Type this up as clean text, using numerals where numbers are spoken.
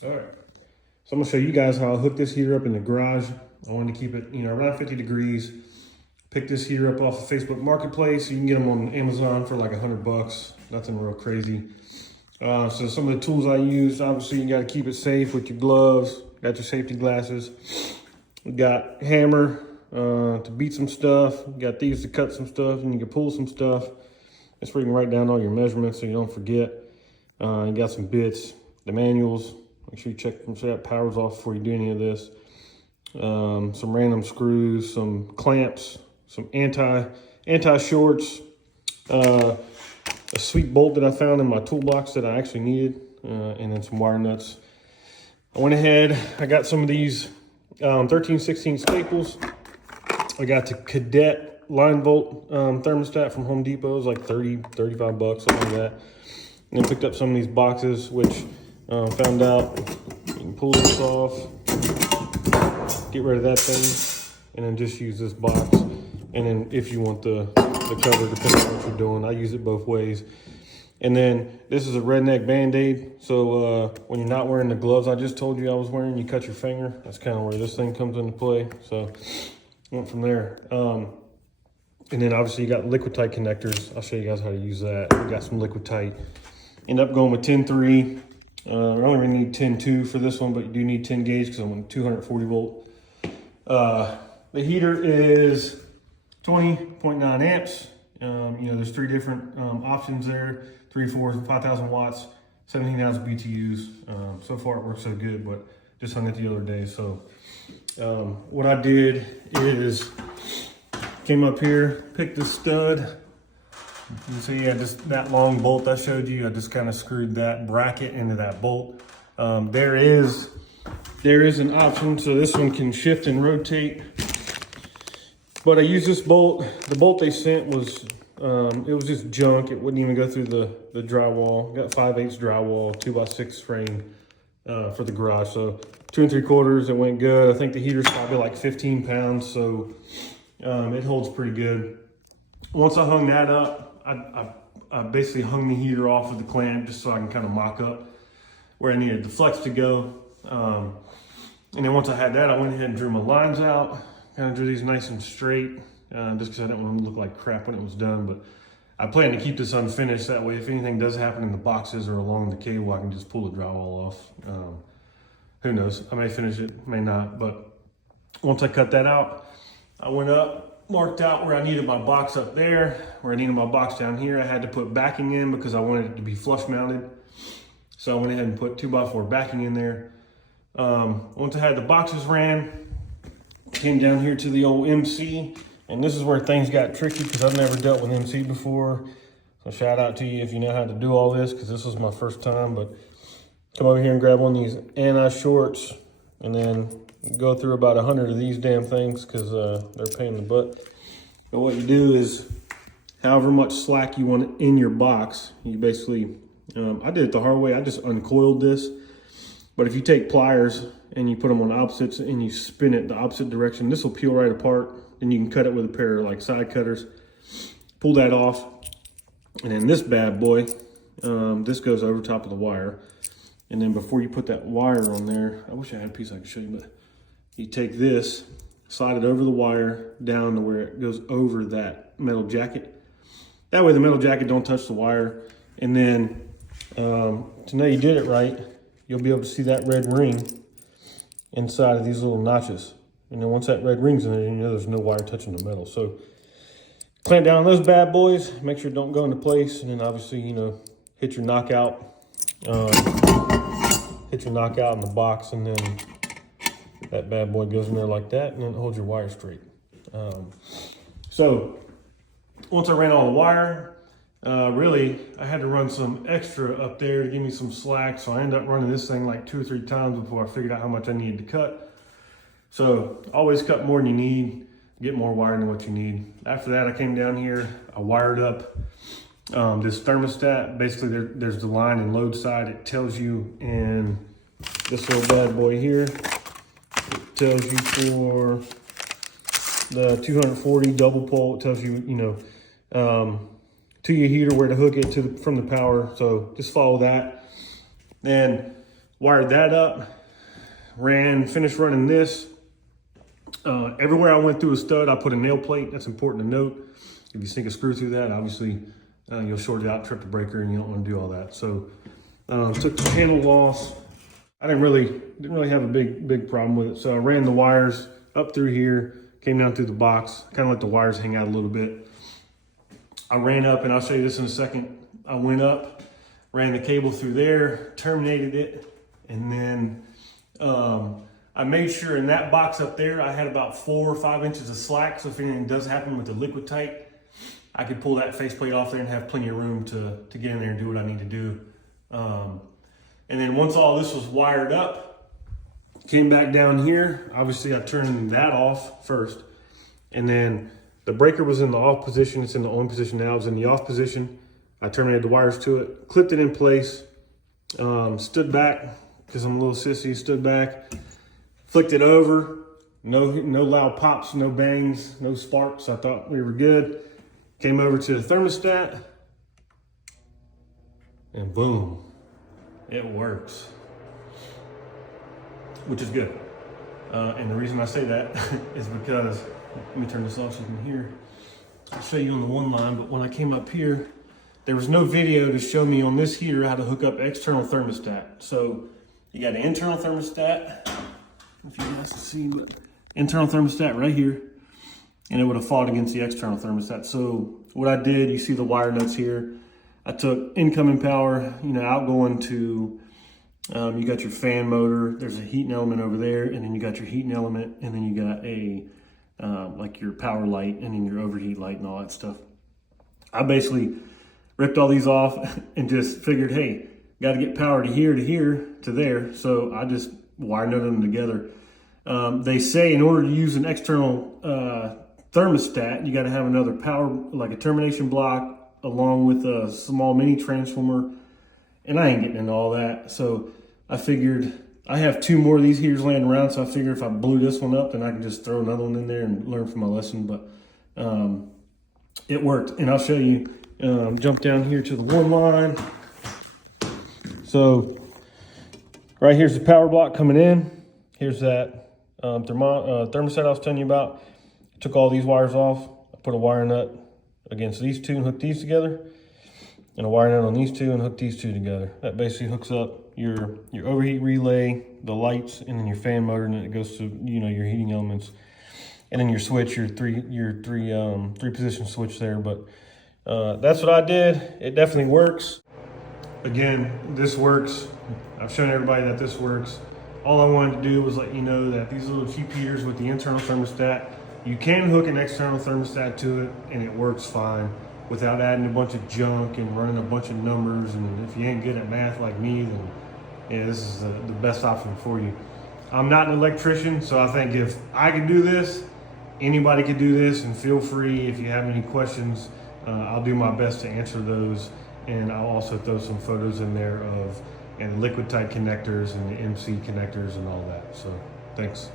All right, so I'm gonna show you guys how I hook this heater up in the garage. I wanted to keep it, around 50 degrees. Pick this heater up off of Facebook Marketplace. You can get them on Amazon for like $100. Nothing real crazy. So some of the tools I use, obviously you got to keep it safe with your gloves. Got your safety glasses. We got hammer to beat some stuff. You got these to cut some stuff, and you can pull some stuff. That's where you can write down all your measurements so you don't forget. You got some bits, the manuals. Make sure you check that power's off before you do any of this. Some random screws, some clamps, some anti-shorts, a sweet bolt that I found in my toolbox that I actually needed, and then some wire nuts. I went ahead, I got some of these 13/16 staples. I got the Cadet line volt thermostat from Home Depot. It was like 30, 35 bucks, something like that. And then picked up some of these boxes, which found out you can pull this off, get rid of that thing, and then just use this box. And then if you want the cover, depending on what you're doing, I use it both ways. And then this is a redneck Band-Aid. So when you're not wearing the gloves I just told you I was wearing, you cut your finger. That's kind of where this thing comes into play. So went from there. And then obviously you got Liquid-Tight connectors. I'll show you guys how to use that. We got some Liquid-Tight. End up going with 10-3. I only really need 10-2 for this one, but you do need 10 gauge because I'm on 240 volt. The heater is 20.9 amps. There's three different options there: 3, 4, 5,000 watts, 17,000 BTUs. So far it works so good, but just hung it the other day. So what I did is came up here, picked the stud. You can see just that long bolt I showed you. I just kind of screwed that bracket into that bolt. There is an option, so this one can shift and rotate. But I used this bolt. The bolt they sent was, it was just junk. It wouldn't even go through the drywall. Got 5/8 drywall, 2x6 frame for the garage. So 2 3/4, it went good. I think the heater's probably like 15 pounds, so it holds pretty good. Once I hung that up, I basically hung the heater off with the clamp just so I can kind of mock up where I needed the flex to go. And then once I had that, I went ahead and drew my lines out. Kind of drew these nice and straight, just because I didn't want them to look like crap when it was done. But I plan to keep this unfinished. That way, if anything does happen in the boxes or along the cable, I can just pull the drywall off. Who knows? I may finish it, may not. But once I cut that out, I went up, marked out where I needed my box up there, where I needed my box down here. I had to put backing in because I wanted it to be flush mounted. So I went ahead and put 2x4 backing in there. Once I had the boxes ran, came down here to the old MC, and this is where things got tricky because I've never dealt with MC before. So shout out to you if you know how to do all this, because this was my first time. But come over here and grab one of these anti-shorts, and then go through about 100 of these damn things because they're a pain in the butt. But what you do is, however much slack you want in your box, you basically, I did it the hard way. I just uncoiled this. But if you take pliers and you put them on opposites and you spin it the opposite direction, this will peel right apart. Then you can cut it with a pair of like side cutters. Pull that off. And then this bad boy, this goes over top of the wire. And then before you put that wire on there, I wish I had a piece I could show you, but you take this, slide it over the wire down to where it goes over that metal jacket. That way the metal jacket don't touch the wire. And then to know you did it right, you'll be able to see that red ring inside of these little notches. And then once that red ring's in there, you know there's no wire touching the metal. So clamp down those bad boys, make sure it don't go into place, and then obviously, hit your knockout. Hit your knockout in the box, and then that bad boy goes in there like that, and then hold your wire straight. So once I ran all the wire, really, I had to run some extra up there to give me some slack. So I ended up running this thing like 2 or 3 times before I figured out how much I needed to cut. So always cut more than you need, get more wire than what you need. After that, I came down here, I wired up this thermostat. Basically, there's the line and load side. It tells you in this little bad boy here, it tells you for the 240 double pole, it tells you, to your heater where to hook it from the power. So just follow that. Then wired that up, finished running this. Everywhere I went through a stud, I put a nail plate. That's important to note. If you sink a screw through that, obviously you'll short it out, trip the breaker, and you don't want to do all that. So took the channel loss. I didn't really have a big problem with it. So I ran the wires up through here, came down through the box, kind of let the wires hang out a little bit. I ran up, and I'll show you this in a second. I went up, ran the cable through there, terminated it, and then I made sure in that box up there, I had about 4 or 5 inches of slack. So if anything does happen with the liquid tight, I could pull that faceplate off there and have plenty of room to get in there and do what I need to do. And then once all this was wired up, came back down here. Obviously I turned that off first. And then the breaker was in the off position. It's in the on position now. It was in the off position. I terminated the wires to it, clipped it in place, stood back because I'm a little sissy, stood back, flicked it over. No loud pops, no bangs, no sparks. I thought we were good. Came over to the thermostat and boom, it works, which is good. And the reason I say that is because, let me turn this off so you can hear. I'll show you on the one line, but when I came up here, there was no video to show me on this heater how to hook up external thermostat. So you got an internal thermostat, if you guys can see, but internal thermostat right here, and it would have fought against the external thermostat. So what I did, you see the wire nuts here. I took incoming power, outgoing to, you got your fan motor, there's a heating element over there, and then you got your heating element, and then you got a, like your power light, and then your overheat light and all that stuff. I basically ripped all these off and just figured, hey, got to get power to here, to there. So I just wired them together. They say in order to use an external thermostat, you got to have another power, like a termination block, along with a small mini transformer. And I ain't getting into all that. So I figured I have 2 more of these heaters laying around. So I figured if I blew this one up, then I can just throw another one in there and learn from my lesson. But it worked. And I'll show you, jump down here to the one line. So right here's the power block coming in. Here's that thermostat I was telling you about. Took all these wires off. I put a wire nut against these 2 and hooked these together, and a wire nut on these 2 and hooked these 2 together. That basically hooks up your overheat relay, the lights, and then your fan motor, and then it goes to your heating elements, and then your switch, your three position switch there. But that's what I did. It definitely works. Again, this works. I've shown everybody that this works. All I wanted to do was let you know that these little cheap heaters with the internal thermostat, you can hook an external thermostat to it and it works fine without adding a bunch of junk and running a bunch of numbers. And if you ain't good at math like me, then yeah, this is the best option for you. I'm not an electrician, so I think if I can do this, anybody can do this. And feel free, if you have any questions, I'll do my best to answer those. And I'll also throw some photos in there of liquid tight connectors and the MC connectors and all that. So thanks.